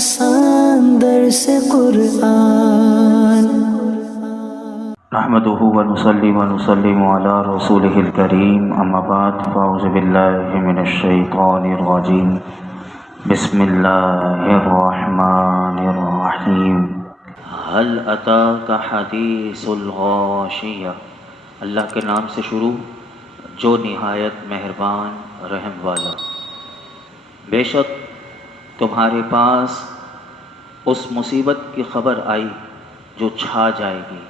آسان درس قرآن نحمده ونصلي ونسلم على رسوله الكريم اما بعد فاعوذ بالله من الشيطان الرجيم بسم الله الرحمن الرحيم هل اتاك حديث الغاشية۔ اللہ کے نام سے شروع جو نہایت مہربان رحم والا۔ بے شک تمہارے پاس اس مصیبت کی خبر آئی جو چھا جائے گی۔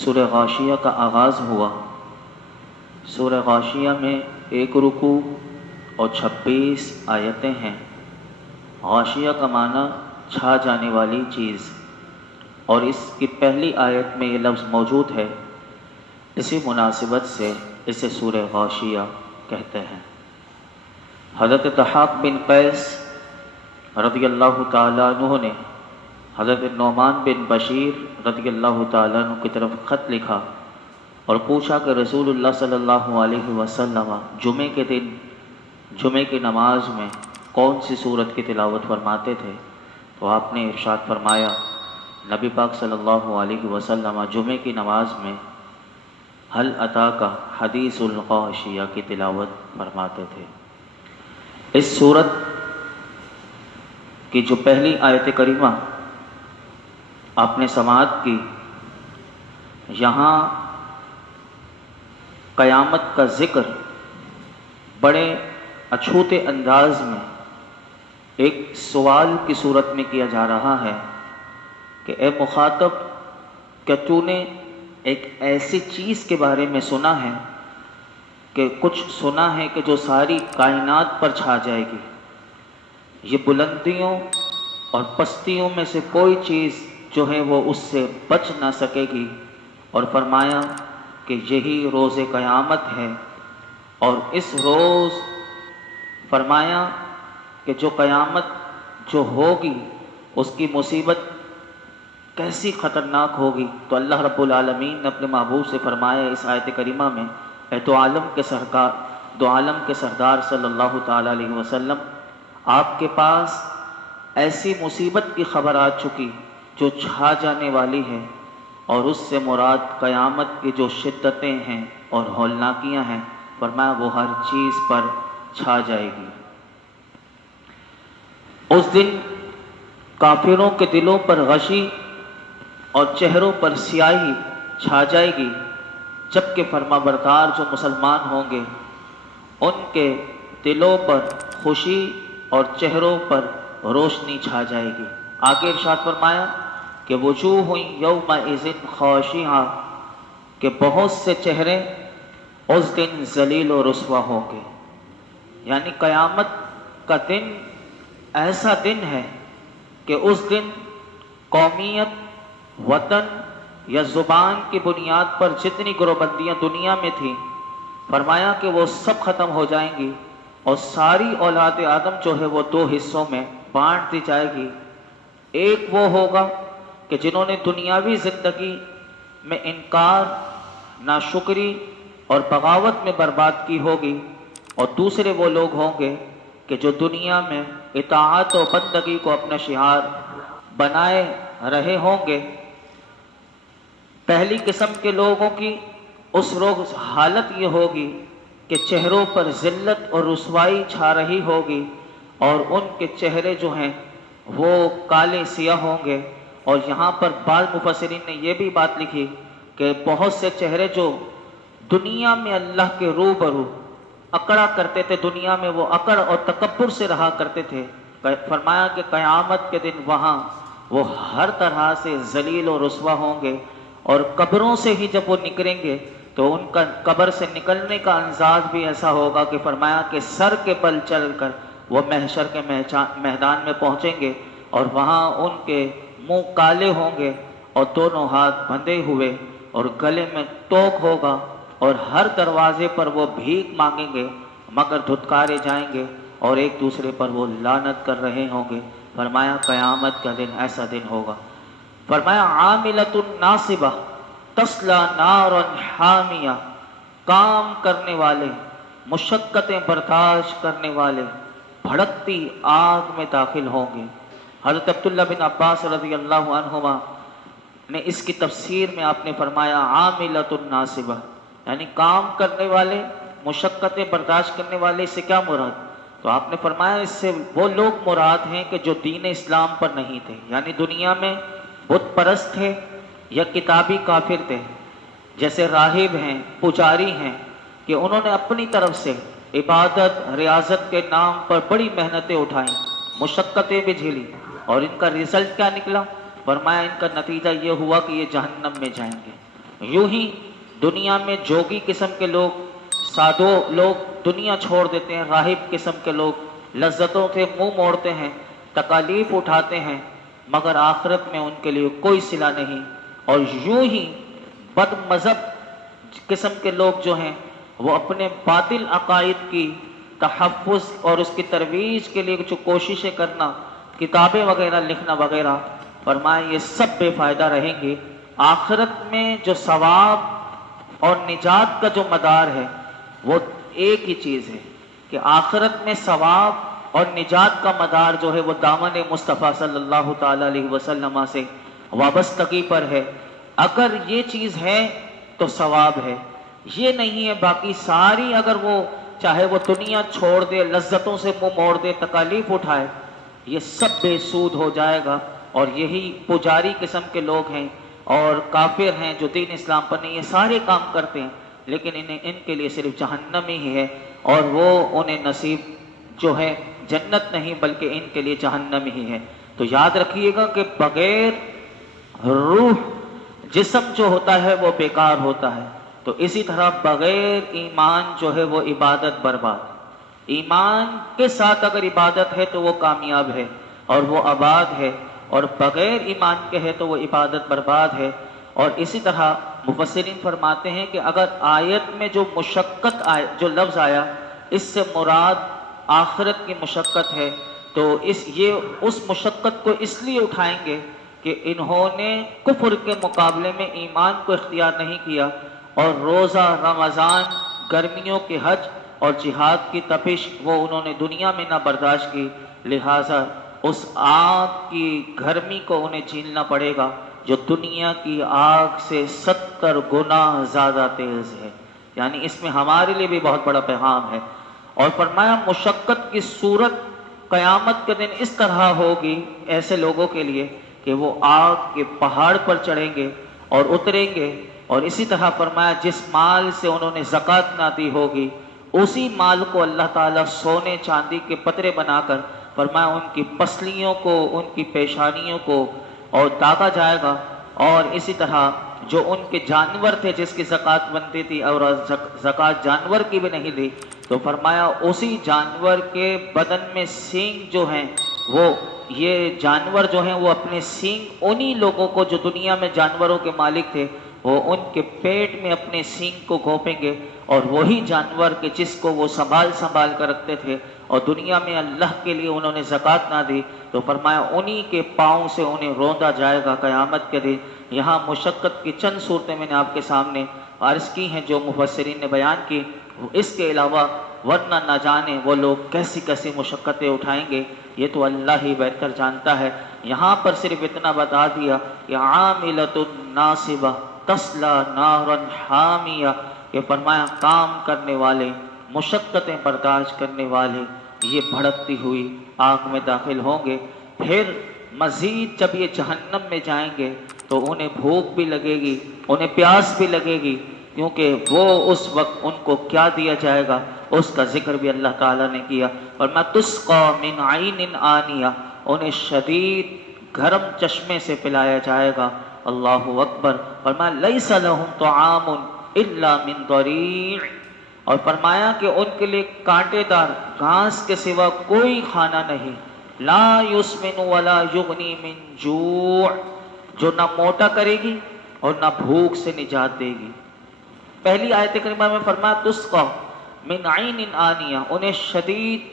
سورہ غاشیہ کا آغاز ہوا۔ سورہ غاشیہ میں 1 رکوع اور 26 آیتیں ہیں۔ غاشیہ کا معنی چھا جانے والی چیز، اور اس کی پہلی آیت میں یہ لفظ موجود ہے، اسی مناسبت سے اسے سورہ غاشیہ کہتے ہیں۔ حضرت ضحاک بن قیس رضی اللہ تعالیٰ عنہ نے حضرت نعمان بن بشیر رضی اللہ تعالیٰ عنہ کی طرف خط لکھا اور پوچھا کہ رسول اللہ صلی اللہ علیہ وسلم جمعے کے دن جمعے کی نماز میں کون سی سورت کی تلاوت فرماتے تھے؟ تو آپ نے ارشاد فرمایا، نبی پاک صلی اللہ علیہ وسلم جمعے کی نماز میں هل اتاک حدیث الغاشیہ کی تلاوت فرماتے تھے۔ اس سورت کی جو پہلی آیت کریمہ آپ نے سماعت کی، یہاں قیامت کا ذکر بڑے اچھوتے انداز میں ایک سوال کی صورت میں کیا جا رہا ہے کہ اے مخاطب، کیا تو نے ایک ایسی چیز کے بارے میں سنا ہے کہ کچھ سنا ہے کہ جو ساری کائنات پر چھا جائے گی؟ یہ بلندیوں اور پستیوں میں سے کوئی چیز جو ہے وہ اس سے بچ نہ سکے گی، اور فرمایا کہ یہی روز قیامت ہے، اور اس روز فرمایا کہ جو قیامت جو ہوگی اس کی مصیبت کیسی خطرناک ہوگی۔ تو اللہ رب العالمین نے اپنے محبوب سے فرمایا اس آیت کریمہ میں، اے دو عالم کے سردار صلی اللہ تعالیٰ علیہ وسلم، آپ کے پاس ایسی مصیبت کی خبر آ چکی جو چھا جانے والی ہے، اور اس سے مراد قیامت کی جو شدتیں ہیں اور ہولناکیاں ہیں، فرمایا وہ ہر چیز پر چھا جائے گی۔ اس دن کافروں کے دلوں پر غشی اور چہروں پر سیاہی چھا جائے گی، جبکہ فرما بردار جو مسلمان ہوں گے ان کے دلوں پر خوشی اور چہروں پر روشنی چھا جائے گی۔ آگے ارشاد فرمایا کہ وجوہ یومئذ خاشعہ، کہ بہت سے چہرے اس دن ذلیل و رسوا ہوں گے۔ یعنی قیامت کا دن ایسا دن ہے کہ اس دن قومیت، وطن یا زبان کی بنیاد پر جتنی گروہبندیاں دنیا میں تھیں، فرمایا کہ وہ سب ختم ہو جائیں گی، اور ساری اولاد آدم جو ہے وہ 2 حصوں میں بانٹ دی جائے گی۔ ایک وہ ہوگا کہ جنہوں نے دنیاوی زندگی میں انکار، ناشکری اور بغاوت میں برباد کی ہوگی، اور دوسرے وہ لوگ ہوں گے کہ جو دنیا میں اطاعت و بندگی کو اپنا شعار بنائے رہے ہوں گے۔ پہلی قسم کے لوگوں کی اس روز حالت یہ ہوگی کہ چہروں پر ذلت اور رسوائی چھا رہی ہوگی، اور ان کے چہرے جو ہیں وہ کالے سیاہ ہوں گے۔ اور یہاں پر بعض مفسرین نے یہ بھی بات لکھی کہ بہت سے چہرے جو دنیا میں اللہ کے روبرو اکڑا کرتے تھے، دنیا میں وہ اکڑ اور تکبر سے رہا کرتے تھے، فرمایا کہ قیامت کے دن وہاں وہ ہر طرح سے ذلیل و رسوا ہوں گے، اور قبروں سے ہی جب وہ نکلیں گے تو ان کا قبر سے نکلنے کا انداز بھی ایسا ہوگا کہ فرمایا کہ سر کے بل چل کر وہ محشر کے میدان میں پہنچیں گے، اور وہاں ان کے منہ کالے ہوں گے اور دونوں ہاتھ بندھے ہوئے، اور گلے میں توق ہوگا، اور ہر دروازے پر وہ بھیک مانگیں گے مگر دھتکارے جائیں گے، اور ایک دوسرے پر وہ لعنت کر رہے ہوں گے۔ فرمایا قیامت کا دن ایسا دن ہوگا۔ فرمایا عاملۃ ناصبہ تصلی نارا حامیہ، کام کرنے والے، مشقتیں برداشت کرنے والے بھڑکتی آگ میں داخل ہوں گے۔ حضرت عبداللہ بن عباس رضی اللہ عنہما نے اس کی تفسیر میں آپ نے فرمایا عاملۃ ناصبہ، یعنی کام کرنے والے، مشقتیں برداشت کرنے والے، سے کیا مراد؟ تو آپ نے فرمایا اس سے وہ لوگ مراد ہیں کہ جو دین اسلام پر نہیں تھے، یعنی دنیا میں بت پرست تھے یا کتابی کافر تھے، جیسے راہب ہیں، پجاری ہیں، کہ انہوں نے اپنی طرف سے عبادت ریاضت کے نام پر بڑی محنتیں اٹھائیں، مشقتیں بھی جھیلی، اور ان کا رزلٹ کیا نکلا؟ فرمایا ان کا نتیجہ یہ ہوا کہ یہ جہنم میں جائیں گے۔ یوں ہی دنیا میں جوگی قسم کے لوگ، سادھو لوگ دنیا چھوڑ دیتے ہیں، راہب قسم کے لوگ لذتوں سے منہ موڑتے ہیں، تکالیف اٹھاتے ہیں، مگر آخرت میں ان کے لیے کوئی صلہ نہیں۔ اور یوں ہی بد مذہب قسم کے لوگ جو ہیں وہ اپنے باطل عقائد کی تحفظ اور اس کی ترویج کے لیے جو کوششیں کرنا، کتابیں وغیرہ لکھنا وغیرہ، فرمایا یہ سب بے فائدہ رہیں گے۔ آخرت میں جو ثواب اور نجات کا جو مدار ہے وہ ایک ہی چیز ہے کہ آخرت میں ثواب اور نجات کا مدار جو ہے وہ دامن مصطفیٰ صلی اللہ تعالی علیہ وسلم سے وابستگی پر ہے۔ اگر یہ چیز ہے تو ثواب ہے، یہ نہیں ہے باقی ساری، اگر وہ چاہے وہ دنیا چھوڑ دے، لذتوں سے منہ موڑ دے، تکالیف اٹھائے، یہ سب بے سود ہو جائے گا۔ اور یہی پجاری قسم کے لوگ ہیں اور کافر ہیں جو دین اسلام پر نہیں، یہ سارے کام کرتے ہیں لیکن ان کے لیے صرف جہنم ہی ہے، اور وہ انہیں نصیب جو ہے جنت نہیں بلکہ ان کے لیے جہنم ہی ہے۔ تو یاد رکھیے گا کہ بغیر روح جسم جو ہوتا ہے وہ بیکار ہوتا ہے، تو اسی طرح بغیر ایمان جو ہے وہ عبادت برباد۔ ایمان کے ساتھ اگر عبادت ہے تو وہ کامیاب ہے اور وہ آباد ہے، اور بغیر ایمان کے ہے تو وہ عبادت برباد ہے۔ اور اسی طرح مفسرین فرماتے ہیں کہ اگر آیت میں جو مشقت آئے، جو لفظ آیا، اس سے مراد آخرت کی مشقت ہے، تو اس مشقت کو اس لیے اٹھائیں گے کہ انہوں نے کفر کے مقابلے میں ایمان کو اختیار نہیں کیا، اور روزہ رمضان، گرمیوں کے حج اور جہاد کی تپش وہ انہوں نے دنیا میں نہ برداشت کی، لہٰذا اس آگ کی گرمی کو انہیں جھیلنا پڑے گا جو دنیا کی آگ سے 70 گنا زیادہ تیز ہے۔ یعنی اس میں ہمارے لیے بھی بہت بڑا پیغام ہے۔ اور فرمایا مشقت کی صورت قیامت کے دن اس طرح ہوگی ایسے لوگوں کے لیے کہ وہ آگ کے پہاڑ پر چڑھیں گے اور اتریں گے، اور اسی طرح فرمایا جس مال سے انہوں نے زکوٰۃ نہ دی ہوگی اسی مال کو اللہ تعالیٰ سونے چاندی کے پترے بنا کر فرمایا ان کی پسلیوں کو، ان کی پیشانیوں کو اور داغا جائے گا۔ اور اسی طرح جو ان کے جانور تھے جس کی زکوٰۃ بنتی تھی اور زکوٰۃ جانور کی بھی نہیں دی، تو فرمایا اسی جانور کے بدن میں سینگ جو ہیں، وہ یہ جانور جو ہیں وہ اپنے سینگ انہی لوگوں کو جو دنیا میں جانوروں کے مالک تھے وہ ان کے پیٹ میں اپنے سینگ کو گھونپیں گے، اور وہی جانور کے جس کو وہ سنبھال کر رکھتے تھے اور دنیا میں اللہ کے لیے انہوں نے زکوٰۃ نہ دی، تو فرمایا انہی کے پاؤں سے انہیں روندا جائے گا قیامت کے دن۔ یہاں مشقت کی چند صورتیں میں نے آپ کے سامنے عرض کی ہیں جو مفسرین نے بیان کی، اس کے علاوہ ورنہ نہ جانے وہ لوگ کیسی کیسی مشقتیں اٹھائیں گے، یہ تو اللہ ہی بہتر جانتا ہے۔ یہاں پر صرف اتنا بتا دیا کہ عاملۃ ناصبہ تصلی نارا حامیہ، کہ فرمایا کام کرنے والے، مشقتیں برداشت کرنے والے یہ بھڑکتی ہوئی آگ میں داخل ہوں گے۔ پھر مزید جب یہ جہنم میں جائیں گے تو انہیں بھوک بھی لگے گی، انہیں پیاس بھی لگے گی، کیونکہ وہ اس وقت ان کو کیا دیا جائے گا اس کا ذکر بھی اللہ تعالیٰ نے کیا۔ فرمایا تسقی من عین آنیہ، انہیں شدید گرم چشمے سے پلایا جائے گا۔ اللہ اکبر۔ فرمایا لیس لہم طعام الا من ضریع، اور فرمایا کہ ان کے لیے کانٹے دار گھاس کے سوا کوئی کھانا نہیں، لا یسمن ولا یغنی من جوع، جو نہ موٹا کرے گی اور نہ بھوک سے نجات دے گی۔ پہلی آیت کریمہ میں فرمایا تسقی من عین آنیہ، انہیں شدید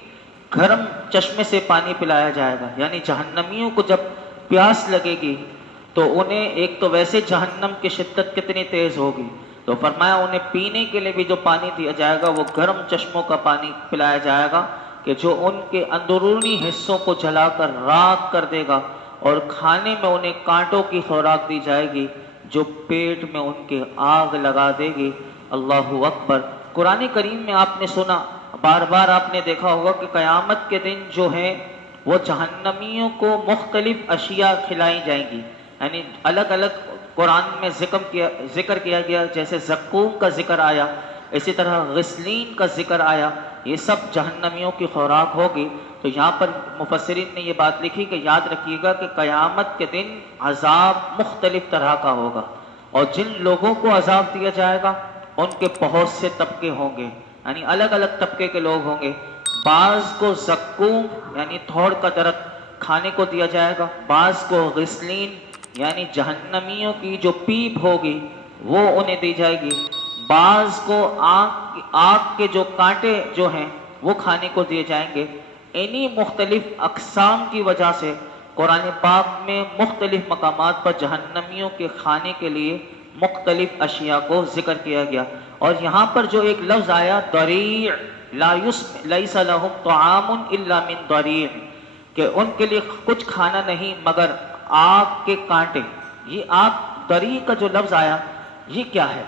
گرم چشمے سے پانی پلایا جائے گا، یعنی جہنمیوں کو جب پیاس لگے گی تو انہیں ایک تو ویسے جہنم کی شدت کتنی تیز ہوگی، تو فرمایا انہیں پینے کے لیے بھی جو پانی دیا جائے گا وہ گرم چشموں کا پانی پلایا جائے گا، کہ جو ان کے اندرونی حصوں کو جلا کر راکھ کر دے گا، اور کھانے میں انہیں کانٹوں کی خوراک دی جائے گی جو پیٹ میں ان کے آگ لگا دے گی۔ اللہ اکبر۔ قرآن کریم میں آپ نے سنا، بار بار آپ نے دیکھا ہوگا کہ قیامت کے دن جو ہے وہ جہنمیوں کو مختلف اشیاء کھلائی جائیں گی، یعنی الگ الگ قرآن میں ذکر کیا گیا، جیسے زقوم کا ذکر آیا، اسی طرح غسلین کا ذکر آیا، یہ سب جہنمیوں کی خوراک ہوگی۔ تو یہاں پر مفسرین نے یہ بات لکھی کہ یاد رکھیے گا کہ قیامت کے دن عذاب مختلف طرح کا ہوگا، اور جن لوگوں کو عذاب دیا جائے گا ان کے بہت سے طبقے ہوں گے، یعنی الگ الگ طبقے کے لوگ ہوں گے۔ بعض کو زقوم یعنی تھوڑ کا درخت کھانے کو دیا جائے گا، بعض کو غسلین یعنی جہنمیوں کی جو پیپ ہوگی وہ انہیں دی جائے گی، بعض کو آگ کے جو کانٹے جو ہیں وہ کھانے کو دیے جائیں گے۔ انہی مختلف اقسام کی وجہ سے قرآن پاک میں مختلف مقامات پر جہنمیوں کے کھانے کے لیے مختلف اشیاء کو ذکر کیا گیا۔ اور یہاں پر جو ایک لفظ آیا ضریع، لیس لہم طعام الا من ضریع، کہ ان کے لیے کچھ کھانا نہیں مگر آگ کے کانٹے، یہ آگ ضریع کا جو لفظ آیا یہ کیا ہے؟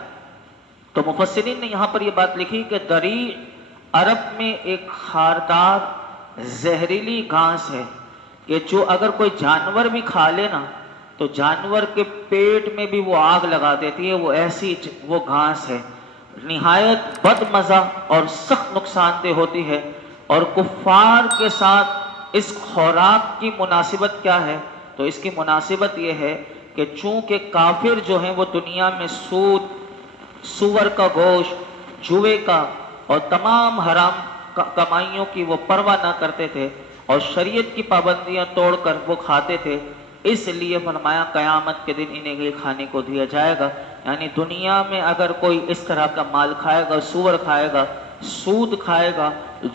تو مفسرین نے یہاں پر یہ بات لکھی کہ ضریع عرب میں ایک خاردار زہریلی گھاس ہے کہ جو اگر کوئی جانور بھی کھا لے نا تو جانور کے پیٹ میں بھی وہ آگ لگا دیتی ہے، وہ ایسی وہ گھاس ہے، نہایت بد مزہ اور سخت نقصان دہ ہوتی ہے۔ اور کفار کے ساتھ اس خوراک کی مناسبت کیا ہے؟ تو اس کی مناسبت یہ ہے کہ چونکہ کافر جو ہیں وہ دنیا میں سود، سور کا گوشت، جوئے کا اور تمام حرام کمائیوں کی وہ پرواہ نہ کرتے تھے اور شریعت کی پابندیاں توڑ کر وہ کھاتے تھے، اس لیے فرمایا قیامت کے دن انہیں یہ کھانے کو دیا جائے گا۔ یعنی دنیا میں اگر کوئی اس طرح کا مال کھائے گا، سور کھائے گا، سود کھائے گا،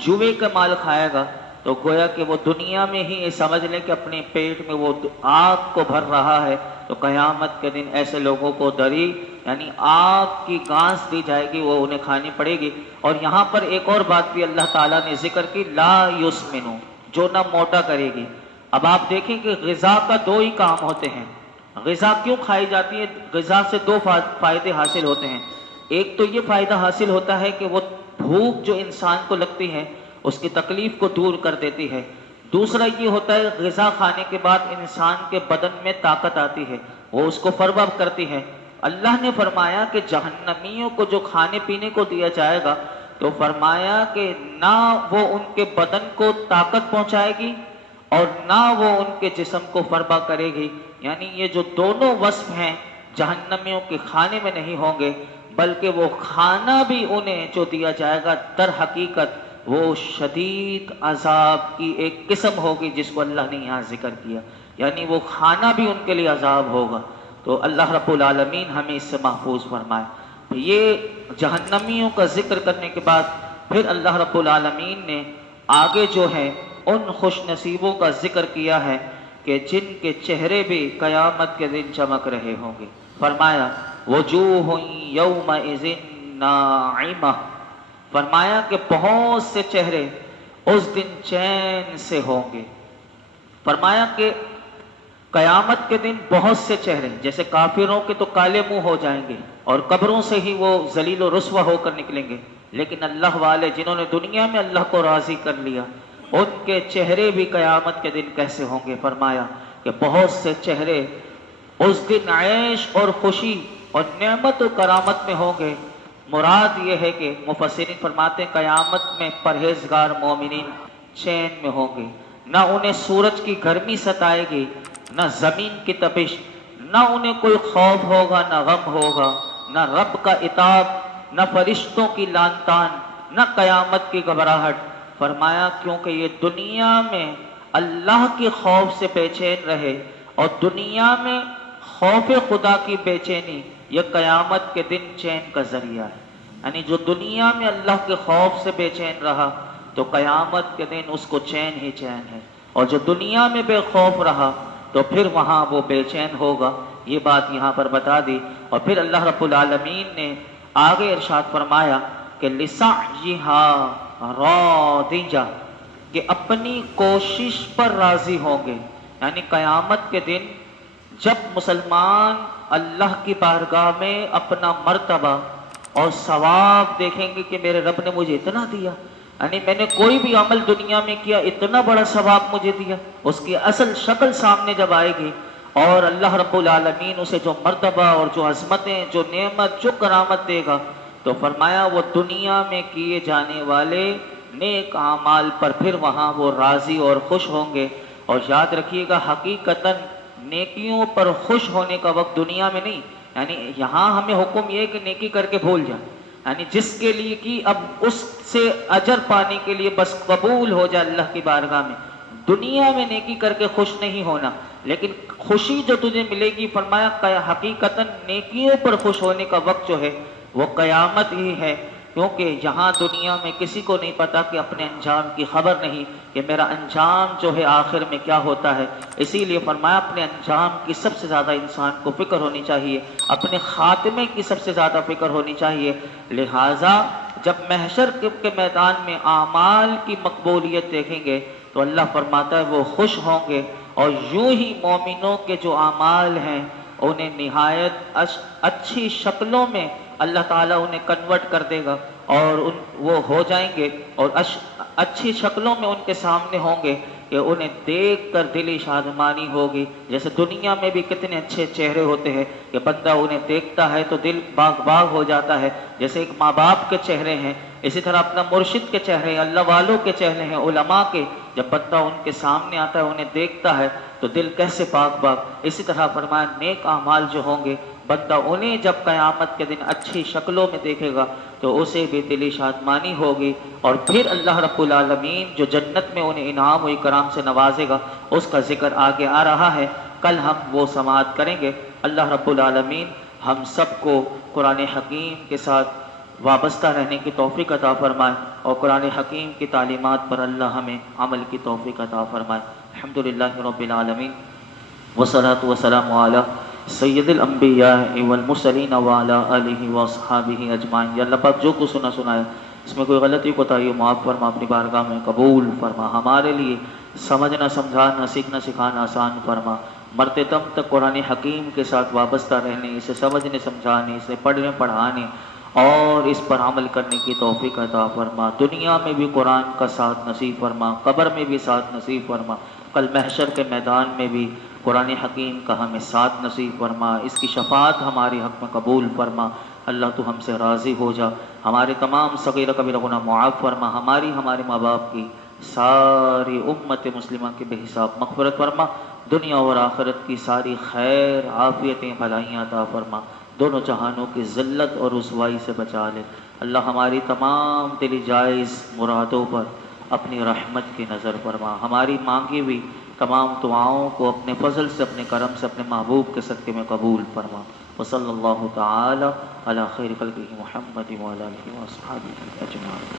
جوئے کا مال کھائے گا، تو گویا کہ وہ دنیا میں ہی یہ سمجھ لیں کہ اپنے پیٹ میں وہ آگ کو بھر رہا ہے، تو قیامت کے دن ایسے لوگوں کو ضریع یعنی آگ کی گھاس دی جائے گی، وہ انہیں کھانی پڑے گی۔ اور یہاں پر ایک اور بات بھی اللہ تعالیٰ نے ذکر کی، لا یسمنو، جو نہ موٹا کرے گی۔ اب آپ دیکھیں کہ غذا کا دو ہی کام ہوتے ہیں، غذا کیوں کھائی جاتی ہے؟ غذا سے دو فائدے حاصل ہوتے ہیں۔ ایک تو یہ فائدہ حاصل ہوتا ہے کہ وہ بھوک جو انسان کو لگتی ہے اس کی تکلیف کو دور کر دیتی ہے۔ دوسرا یہ ہوتا ہے غذا کھانے کے بعد انسان کے بدن میں طاقت آتی ہے، وہ اس کو فروغ کرتی ہے۔ اللہ نے فرمایا کہ جہنمیوں کو جو کھانے پینے کو دیا جائے گا تو فرمایا کہ نہ وہ ان کے بدن کو طاقت پہنچائے گی اور نہ وہ ان کے جسم کو فربا کرے گی، یعنی یہ جو دونوں وصف ہیں جہنمیوں کے کھانے میں نہیں ہوں گے، بلکہ وہ کھانا بھی انہیں جو دیا جائے گا در حقیقت وہ شدید عذاب کی ایک قسم ہوگی جس کو اللہ نے یہاں ذکر کیا، یعنی وہ کھانا بھی ان کے لیے عذاب ہوگا۔ تو اللہ رب العالمین ہمیں اس سے محفوظ فرمائے۔ یہ جہنمیوں کا ذکر کرنے کے بعد پھر اللہ رب العالمین نے آگے جو ہے ان خوش نصیبوں کا ذکر کیا ہے کہ جن کے چہرے بھی قیامت کے دن چمک رہے ہوں گے۔ فرمایا وجوہ یومئذ ناعمہ، فرمایا کہ بہت سے چہرے اس دن چین سے ہوں گے۔ فرمایا کہ قیامت کے دن بہت سے چہرے، جیسے کافروں کے تو کالے منہ ہو جائیں گے اور قبروں سے ہی وہ ذلیل و رسوا ہو کر نکلیں گے، لیکن اللہ والے جنہوں نے دنیا میں اللہ کو راضی کر لیا ان کے چہرے بھی قیامت کے دن کیسے ہوں گے؟ فرمایا کہ بہت سے چہرے اس دن عیش اور خوشی اور نعمت و کرامت میں ہوں گے۔ مراد یہ ہے کہ مفسرین فرماتے ہیں قیامت میں پرہیزگار مومنین چین میں ہوں گے، نہ انہیں سورج کی گرمی ستائے گی، نہ زمین کی تپش، نہ انہیں کوئی خوف ہوگا، نہ غم ہوگا، نہ رب کا عتاب، نہ فرشتوں کی لعن طعن، نہ قیامت کی گھبراہٹ۔ فرمایا کیونکہ یہ دنیا میں اللہ کے خوف سے بے چین رہے اور دنیا میں خوف خدا کی بے چینی یہ قیامت کے دن چین کا ذریعہ ہے، یعنی جو دنیا میں اللہ کے خوف سے بے چین رہا تو قیامت کے دن اس کو چین ہی چین ہے، اور جو دنیا میں بے خوف رہا تو پھر وہاں وہ بے چین ہوگا۔ یہ بات یہاں پر بتا دی، اور پھر اللہ رب العالمین نے آگے ارشاد فرمایا کہ لِسَعْيِهَا رَاضِيَةٌ، کہ اپنی کوشش پر راضی ہوں گے. یعنی قیامت کے دن جب مسلمان اللہ کی بارگاہ میں اپنا مرتبہ اور ثواب دیکھیں گے کہ میرے رب نے مجھے اتنا دیا، یعنی میں نے کوئی بھی عمل دنیا میں کیا، اتنا بڑا ثواب مجھے دیا، اس کی اصل شکل سامنے جب آئے گی اور اللہ رب العالمین اسے جو مرتبہ اور جو عظمتیں، جو نعمت، جو کرامت دے گا، تو فرمایا وہ دنیا میں کیے جانے والے نیک اعمال پر پھر وہاں وہ راضی اور خوش ہوں گے. اور یاد رکھیے گا حقیقتاً نیکیوں پر خوش ہونے کا وقت دنیا میں نہیں. یعنی یہاں ہمیں حکم یہ کہ نیکی کر کے بھول جائیں، یعنی جس کے لیے کی اب اس سے اجر پانے کے لیے بس قبول ہو جائے اللہ کی بارگاہ میں. دنیا میں نیکی کر کے خوش نہیں ہونا، لیکن خوشی جو تجھے ملے گی، فرمایا حقیقتاً نیکیوں پر خوش ہونے کا وقت جو ہے وہ قیامت ہی ہے. کیونکہ یہاں دنیا میں کسی کو نہیں پتا کہ اپنے انجام کی خبر نہیں کہ میرا انجام جو ہے آخر میں کیا ہوتا ہے. اسی لیے فرمایا اپنے انجام کی سب سے زیادہ انسان کو فکر ہونی چاہیے، اپنے خاتمے کی سب سے زیادہ فکر ہونی چاہیے. لہٰذا جب محشر کے میدان میں اعمال کی مقبولیت دیکھیں گے تو اللہ فرماتا ہے وہ خوش ہوں گے، اور یوں ہی مومنوں کے جو اعمال ہیں انہیں نہایت اچھی شکلوں میں اللہ تعالیٰ انہیں کنورٹ کر دے گا، اور وہ ہو جائیں گے اور اچھی شکلوں میں ان کے سامنے ہوں گے کہ انہیں دیکھ کر دلی شادمانی ہوگی. جیسے دنیا میں بھی کتنے اچھے چہرے ہوتے ہیں کہ بندہ انہیں دیکھتا ہے تو دل باغ باغ ہو جاتا ہے. جیسے ایک ماں باپ کے چہرے ہیں، اسی طرح اپنا مرشد کے چہرے ہیں، اللہ والوں کے چہرے ہیں، علماء کے. جب بندہ ان کے سامنے آتا ہے انہیں دیکھتا ہے تو دل کیسے باغ باغ. اسی طرح فرمایا نیک اعمال جو ہوں گے بندہ انہیں جب قیامت کے دن اچھی شکلوں میں دیکھے گا تو اسے بھی دلی شادمانی ہوگی. اور پھر اللہ رب العالمین جو جنت میں انہیں انعام و اکرام سے نوازے گا اس کا ذکر آگے آ رہا ہے، کل ہم وہ سماعت کریں گے. اللہ رب العالمین ہم سب کو قرآن حکیم کے ساتھ وابستہ رہنے کی توفیق عطا فرمائے، اور قرآن حکیم کی تعلیمات پر اللہ ہمیں عمل کی توفیق عطا فرمائے. الحمدللہ رب العالمین والصلاة والسلام علی سید الانبیاء والمرسلین وعلی آلہ واصحابہ اجمعین. یا اللہ پاک جو کچھ سنا سنایا اس میں کوئی غلطی کوتاہی معاف فرما، اپنی بارگاہ میں قبول فرما. ہمارے لیے سمجھنا سمجھانا سیکھنا سکھانا آسان فرما. مرتے دم تک قرآن حکیم کے ساتھ وابستہ رہنے، اسے سمجھنے سمجھانے، اسے پڑھنے پڑھانے اور اس پر عمل کرنے کی توفیق عطا فرما. دنیا میں بھی قرآن کا ساتھ نصیب فرما، قبر میں بھی ساتھ نصیب فرما، کل محشر کے میدان میں بھی قرآن حکیم کا ہمیں ساتھ نصیب فرما. اس کی شفاعت ہمارے حق میں قبول فرما. اللہ تو ہم سے راضی ہو جا. ہمارے تمام صغیرہ کبیرہ گناہ معاف فرما. ہمارے ماں باپ کی، ساری امت مسلمہ کے بے حساب مغفرت فرما. دنیا اور آخرت کی ساری خیر عافیتیں بھلائیاں عطا فرما. دونوں جہانوں کی ذلت اور رسوائی سے بچا لے. اللہ ہماری تمام دلی جائز مرادوں پر اپنی رحمت کی نظر فرما. ہماری مانگی ہوئی تمام دعاؤں کو اپنے فضل سے، اپنے کرم سے، اپنے محبوب کے صدقے میں قبول فرما. وصلی اللہ تعالی علی خیر خلقہ محمد وعلی آلہ وصحبہ اجمعین.